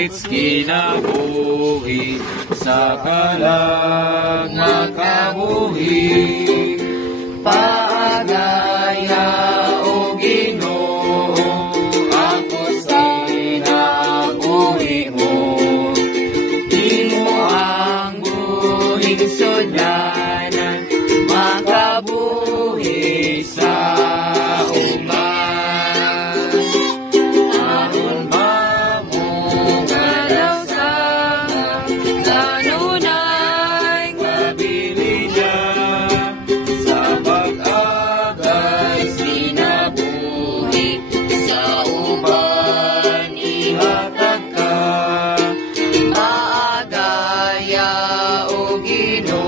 It's kinabuhi sa kalag makabuhi. Paagaya o Ginoo, ako sinabuhi mo. Di mo ang buhing sudlanan, makabuhi sa uman. Aron ba mo galaw sa kanunay kabilidad, sa pag-agay sinabuhi sa uban ihatag ka. Paagaya o Ginoo,